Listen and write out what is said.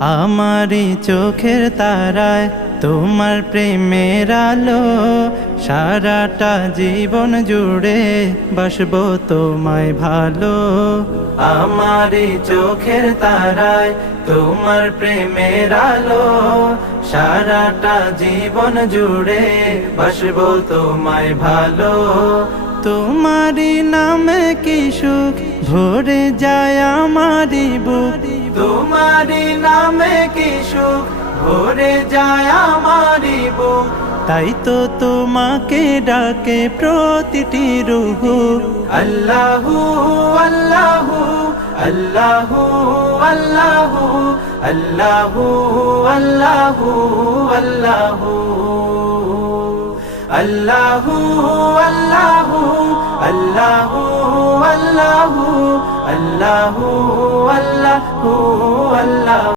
আমারি চোখের তারায় তোমার প্রেমের আলো, সারাটা জীবন জুড়ে বাসবো তোমায় ভালো। আমারি চোখের তারায় তোমার প্রেমের আলো, সারাটা জীবন জুড়ে বাসবো তোমায় ভালো। তোমারি নামে কি সুখ ভরে যায় আমারি বুক, তোমারি নামে কি সুখ ভরে যায় আমারি বুক। তাই তো তোমাকে ডাকে প্রতিটি রূহ। আল্লাহু আল্লাহু আল্লাহু আল্লাহু আল্লাহু আল্লাহু আল্লাহু আল্লাহু আল্লাহু আল্লাহু আল্লাহু আল্লাহু আল্লাহু আল্লাহু।